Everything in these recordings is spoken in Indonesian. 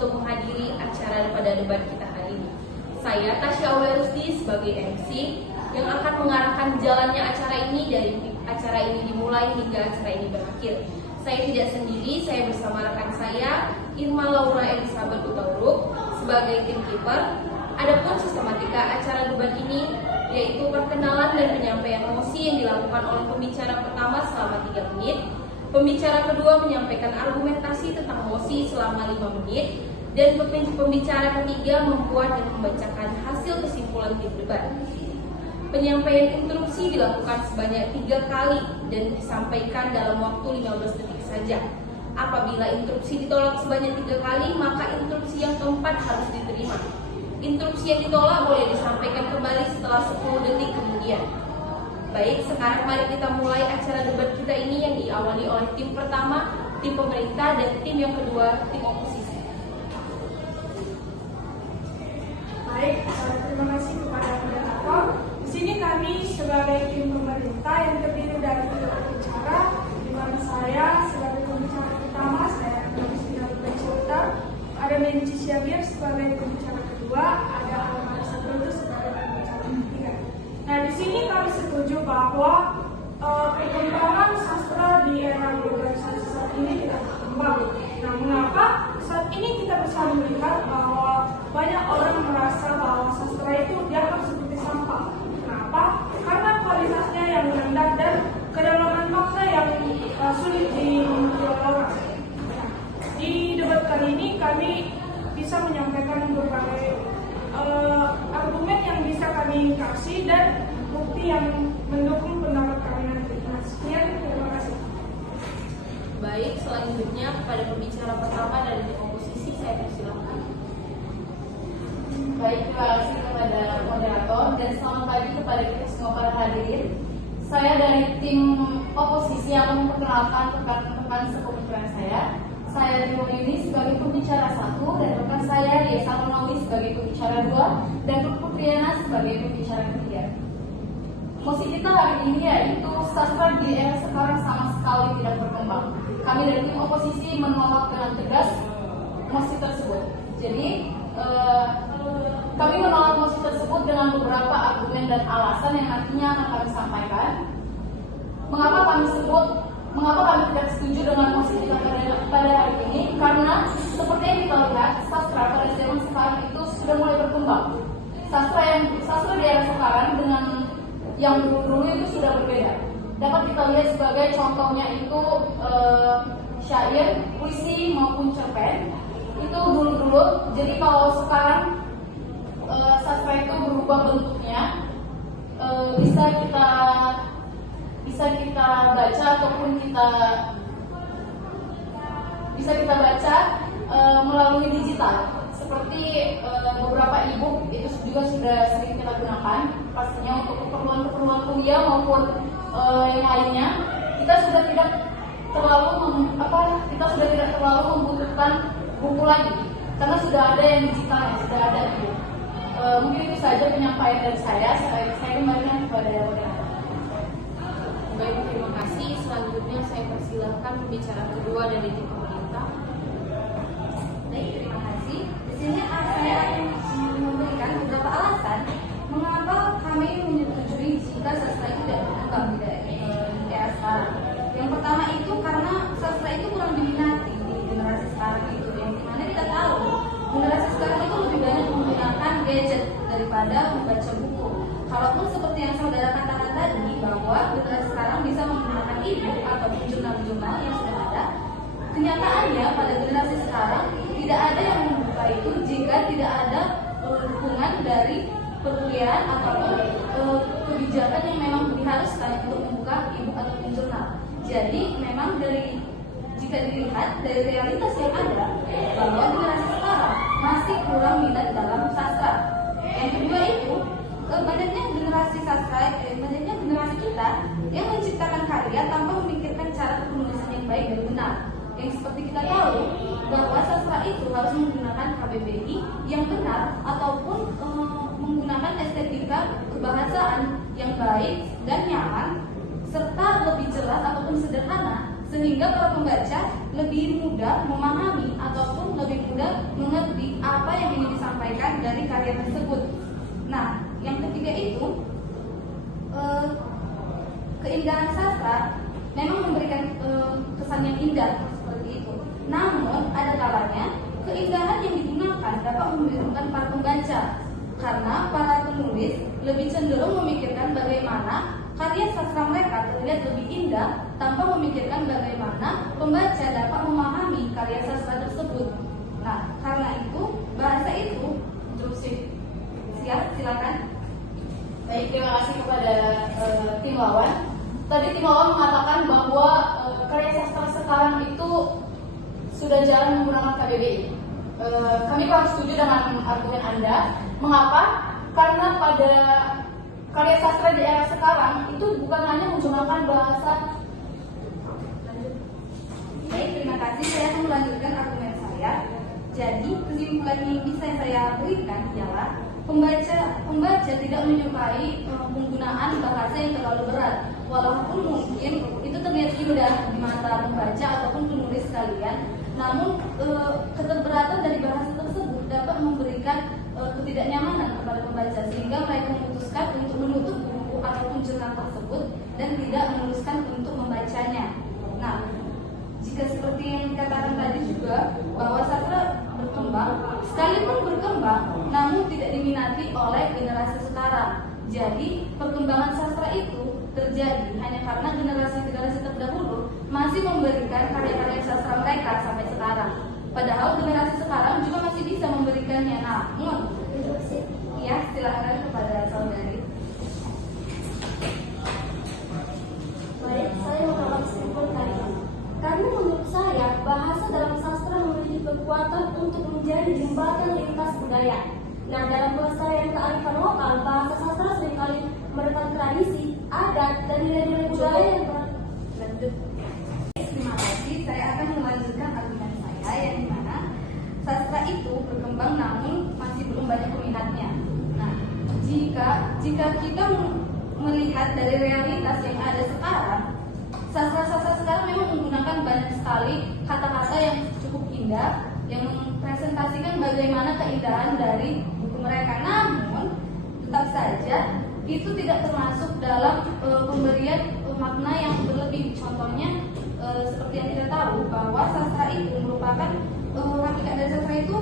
untuk menghadiri acara pada debat kita hari ini. Saya Tasya Aulia sebagai MC yang akan mengarahkan jalannya acara ini dari acara ini dimulai hingga acara ini berakhir. Saya tidak sendiri, saya bersama rekan saya Irma Laura Elizabeth Utauruk sebagai tim kiper. Adapun sistematika acara debat ini yaitu perkenalan dan penyampaian mosi yang dilakukan oleh pembicara pertama selama 3 menit. Pembicara kedua menyampaikan argumentasi tentang mosi selama 5 menit. Dan pembicara ketiga membuat dan membacakan hasil kesimpulan tim debat. Penyampaian interupsi dilakukan sebanyak 3 kali dan disampaikan dalam waktu 15 detik saja. Apabila interupsi ditolak sebanyak 3 kali, maka interupsi yang keempat harus diterima. Interupsi yang ditolak boleh disampaikan kembali setelah 10 detik kemudian. Baik, sekarang mari kita mulai acara debat kita ini yang diawali oleh tim pertama, tim pemerintah, dan tim yang kedua, tim oposisi. Baik, terima kasih kepada moderator. Di sini kami sebagai tim pemerintah yang terdiri dari 3 pembicara, di mana saya sebagai pembicara pertama, saya Agustina Sultan, ada Menci Syabir sebagai pembicara kedua, ada Almar Sabroto sebagai pembicara ketiga. Nah, di sini kami setuju bahwa perkembangan sastra di era globalisasi saat ini tidak berkembang. Nah, mengapa saat ini kita bisa melihat bahwa banyak orang merasa bahwa sastra itu dianggap seperti sampah. Kenapa? Karena kualitasnya yang rendah dan kedalaman makna yang sulit dimengerti oleh orang. Di debat kali ini kami bisa menyampaikan berbagai argumen yang bisa kami kasih dan bukti yang mendukung pendapat kami nanti. Nah, sekian, terima kasih. Baik, selanjutnya kepada pembicara pertama dari tim oposisi, saya persilahkan. Baik, terima kasih kepada moderator dan selamat pagi kepada kita semua para hadirin. Saya dari tim oposisi akan memperkenalkan rekan-rekan sepemikiran saya. Saya Timo Yuni sebagai pembicara 1 dan rekan saya Desa Ronawi sebagai pembicara 2 dan Putriana sebagai pembicara 3. Mosi kita hari ini yaitu sastra di era sekarang sama sekali tidak berkembang. Kami dari tim oposisi menolak dengan tegas mosi tersebut. Jadi kami menolak mosi tersebut dengan beberapa argumen dan alasan yang nantinya akan kami sampaikan. Mengapa kami tidak setuju dengan mosi kita pada hari ini? Karena seperti yang kita lihat, sastra pada zaman sekarang itu sudah mulai berkembang. Sastra di era sekarang dengan yang dulu itu sudah berbeda. Dapat kita lihat sebagai contohnya itu syair, puisi maupun cerpen. Itu dulu. Jadi kalau sekarang sastra itu berubah bentuknya, bisa kita baca ataupun bisa kita baca melalui digital. Seperti beberapa e-book itu juga sudah sering kita gunakan, pastinya untuk keperluan kuliah maupun yang lainnya. Kita sudah tidak terlalu membutuhkan buku lagi, karena sudah ada yang digital, sudah ada e-book. Mungkin itu saja penyampaian dari saya. Saya kembalikan kepada moderator. Baik, terima kasih. Selanjutnya saya persilahkan pembicara kedua dari tim pemerintah. Baik, terima kasih. Di sini saya akan memberikan beberapa alasan mengapa kami menyetujui jika sastra itu tidak berkembang di era sekarang. Yang pertama itu karena sastra itu kurang diminati di generasi sekarang itu, yang dimana kita tahu generasi sekarang itu lebih banyak menggunakan gadget daripada membaca buku. Kalaupun seperti yang saudara katakan tadi bahwa generasi sekarang bisa menggunakan e-book atau jurnal-jurnal yang sudah ada, kenyataannya pada generasi sekarang tidak ada yang membuka itu jika tidak ada dukungan dari perkuliahan ataupun kebijakan yang memang diharuskan untuk membuka e-book ataupun jurnal. Jadi memang jika dilihat dari realitas yang ada, bahwa generasi sekarang masih kurang minat dalam sastra. Yang kedua itu banyaknya generasi kita yang menciptakan karya tanpa memikirkan cara penulisan yang baik dan benar. Yang seperti kita tahu bahwa sastra itu harus menggunakan KBBI yang benar ataupun menggunakan estetika kebahasaan yang baik dan nyaman serta lebih jelas ataupun sederhana, sehingga para pembaca lebih mudah memahami ataupun lebih mudah mengerti apa yang ingin disampaikan dari karya tersebut. Nah, yang ketiga itu keindahan sastra memang memberikan kesan yang indah seperti itu. Namun ada kalanya keindahan yang digunakan dapat membingungkan para pembaca karena para penulis lebih cenderung memikirkan bagaimana karya sastra mereka terlihat lebih indah tanpa memikirkan bagaimana pembaca dapat memahami karya sastra tersebut. Nah, karena itu bahasa itu instruksi. Siap, silakan. Baik, terima kasih kepada tim lawan. Tadi tim lawan mengatakan bahwa karya sastra sekarang itu sudah jarang menggunakan KBBI. Kami kurang setuju dengan argumen Anda. Mengapa? Karena pada karya sastra di era sekarang itu bukan hanya menggunakan bahasa. Baik, terima kasih. Saya akan melanjutkan argumen saya. Jadi, kesimpulan yang bisa saya berikan ialah pembaca tidak menyukai penggunaan bahasa yang terlalu berat. Walaupun mungkin itu terlihat indah di mata pembaca ataupun penulis sekalian, namun keterberatan dari bahasa tersebut dapat memberikan ketidaknyamanan kepada pembaca sehingga mereka memutuskan untuk menutup buku ataupun jurnal tersebut dan tidak meneruskan untuk membacanya. Nah, jika seperti yang dikatakan tadi juga bahwa sastra berkembang, sekalipun berkembang, namun tidak diminati oleh generasi sekarang. Jadi perkembangan sastra itu terjadi hanya karena generasi-generasi terdahulu masih memberikan karya-karya sastra mereka sampai sekarang. Padahal generasi sekarang juga masih bisa memberikannya. Namun, ya silakan kepada saudari. Baik, saya mengalami simpulkan ini. Karena menurut saya, bahasa dalam sastra memiliki kekuatan untuk menjadi jembatan lintas budaya. Nah, dalam pelestarian kearifan lokal, bahasa sastra seringkali merekam tradisi, adat, dan nilai-nilai budaya yang Lanjut. Terima kasih. Saya akan melanjutkan argumen saya yang dimana sastra itu berkembang namun masih belum banyak peminatnya. Nah, jika kita melihat dari realitas yang ada sekarang, sastra-sastra sekarang memang menggunakan banyak sekali kata-kata yang cukup indah yang mempresentasikan bagaimana keindahan dari buku mereka. Namun, tetap saja itu tidak termasuk dalam pemberian makna yang berlebih. Contohnya, seperti yang kita tahu bahwa sastra itu merupakan hakikat dari sastra itu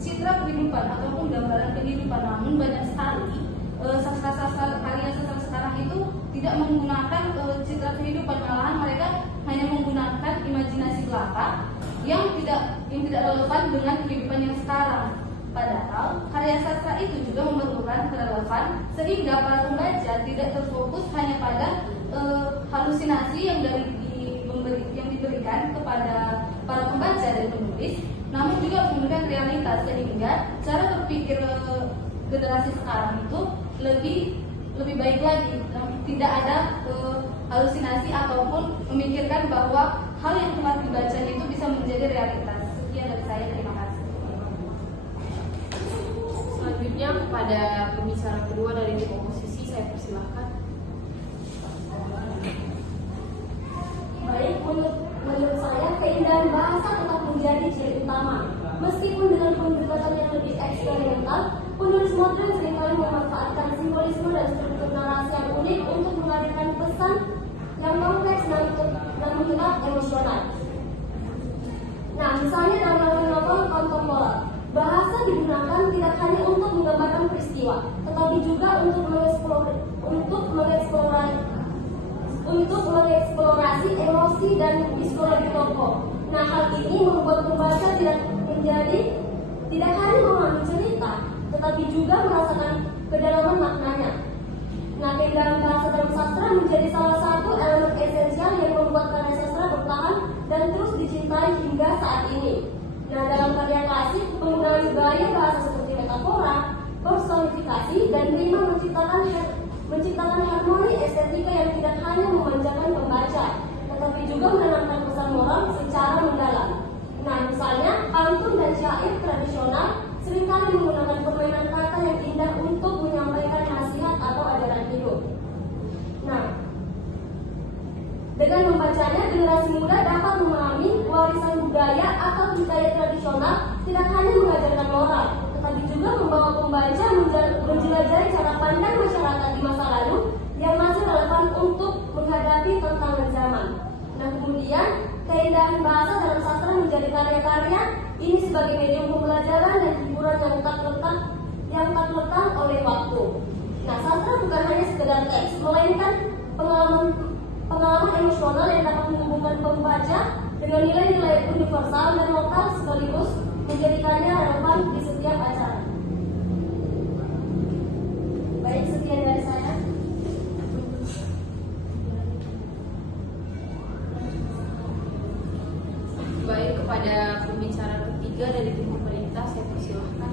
citra kehidupan ataupun gambaran kehidupan. Namun banyak sekali sastra-sastra karya sastra sekarang itu tidak menggunakan citra kehidupan, malahan mereka hanya menggunakan imajinasi belaka yang tidak relevan dengan kehidupan yang sekarang. Padahal karya sastra itu juga memerlukan relevan sehingga para pembaca tidak terfokus hanya pada halusinasi yang diberikan kepada para pembaca dan penulis, namun juga memberikan realitas sehingga cara berpikir generasi sekarang itu lebih baik lagi, tidak ada halusinasi ataupun memikirkan bahwa hal yang telah dibaca itu bisa menjadi realitas. Sekian dari saya, terima kasih. Selanjutnya kepada pembicara kedua dari tim oposisi, saya persilahkan. baik. Menurut saya, keindahan bahasa tetap menjadi ciri utama. Meskipun dengan pendekatan yang lebih eksperimental, penulis modern seringkali memanfaatkan simbolisme dan struktur narasi yang unik untuk menghadirkan pesan yang kompleks dan mengikat emosional. Nah, misalnya dalam novel kontemporer, bahasa digunakan tidak hanya untuk menggambarkan peristiwa, tetapi juga untuk mengeksplorasi emosi dan psikologi tokoh. Nah, hal ini membuat pembaca tidak hanya memahami cerita, tetapi juga merasakan kedalaman maknanya. Nah, keindahan bahasa dalam sastra menjadi salah satu elemen esensial yang membuat karya sastra bertahan dan terus dicintai hingga saat ini. Nah, dalam karya klasik, penggunaan gaya bahasa seperti metafora, personifikasi, dan rima menciptakan harmoni estetika yang tidak hanya memanjakan pembaca, tetapi juga menanamkan pesan moral secara mendalam. Nah, misalnya, pantun dan syair tradisional seringkali menggunakan permainan kata yang indah untuk menyampaikan nasihat atau ajaran hidup. Nah, dengan membacanya, generasi muda dapat budaya atau budaya tradisional tidak hanya mengajarkan moral, tetapi juga membawa pembaca menjelajahi cara pandang masyarakat di masa lalu yang masih relevan untuk menghadapi tantangan zaman. Nah, kemudian keindahan bahasa dalam sastra menjadi karya-karya ini sebagai medium pembelajaran dan hiburan yang tak lekang oleh waktu. Nah, sastra bukan hanya sekedar teks, melainkan pengalaman emosional yang dapat menghubungkan pembaca dengan nilai-nilai universal dan lokal sekaligus menjadikannya relevan di setiap acara. Baik, sekian dari saya. Baik, kepada pembicara ketiga dari tim pemerintah saya persilahkan.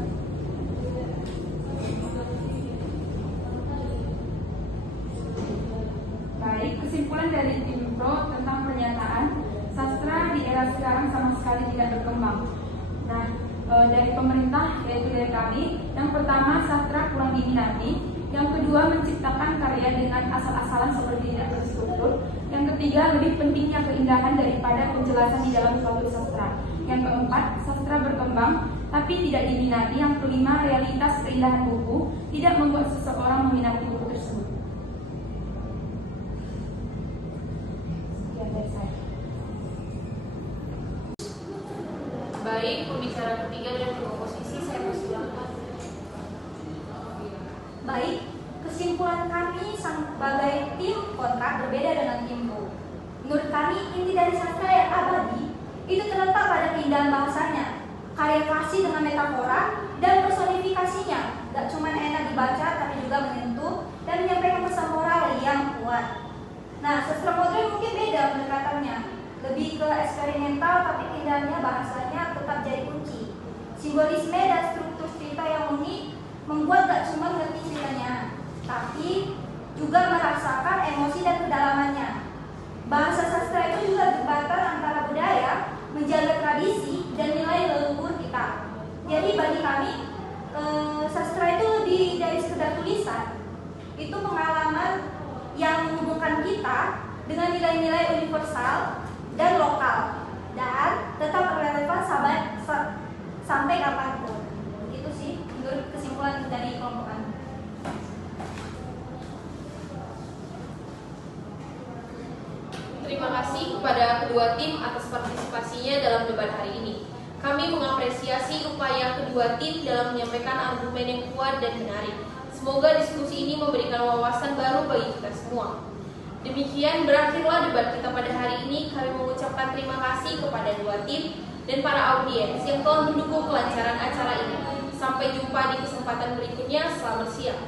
Baik, kesimpulan dari tim Pro tentang pernyataan sastra di era sekarang sama sekali tidak berkembang. Nah, dari pemerintah yaitu dari kami, yang pertama sastra kurang diminati, yang kedua menciptakan karya dengan asal-asalan seperti tidak terstruktur, yang ketiga lebih pentingnya keindahan daripada penjelasan di dalam suatu sastra, yang keempat sastra berkembang tapi tidak diminati, yang kelima realitas keindahan buku tidak membuat seseorang meminati buku tersebut. Baik, pembicara ketiga dari tim oposisi saya persilahkan. Baik, kesimpulan kami sebagai tim kontra berbeda dengan tim pro. Menurut kami, inti dari sastra yang abadi itu terletak pada keindahan bahasanya, karya fasih dengan metafora dan personifikasinya. Gak cuma enak dibaca, tapi juga menyentuh dan menyampaikan pesan moral yang kuat. Nah, sastra modern mungkin beda pendekatannya, lebih ke eksperimental, tapi keindahannya bahasanya tetap jadi kunci. Simbolisme dan struktur cerita yang unik membuat gak cuma mengerti ceritanya, tapi juga merasakan emosi dan kedalamannya. Bahasa sastra itu juga jembatan antara budaya, menjaga tradisi, dan nilai leluhur kita. Jadi bagi kami, sastra itu lebih dari sekedar tulisan. Itu pengalaman yang menghubungkan kita dengan nilai-nilai universal dan lokal, dan tetap relevan sampai kapanpun. Itu sih menurut kesimpulan dari kelompok kami. Terima kasih kepada kedua tim atas partisipasinya dalam debat hari ini. Kami mengapresiasi upaya kedua tim dalam menyampaikan argumen yang kuat dan menarik. Semoga diskusi ini memberikan wawasan baru bagi kita semua. Demikian berakhirlah debat kita pada hari ini. Kami mengucapkan terima kasih kepada dua tim dan para audiens yang telah mendukung kelancaran acara ini. Sampai jumpa di kesempatan berikutnya. Selamat siang.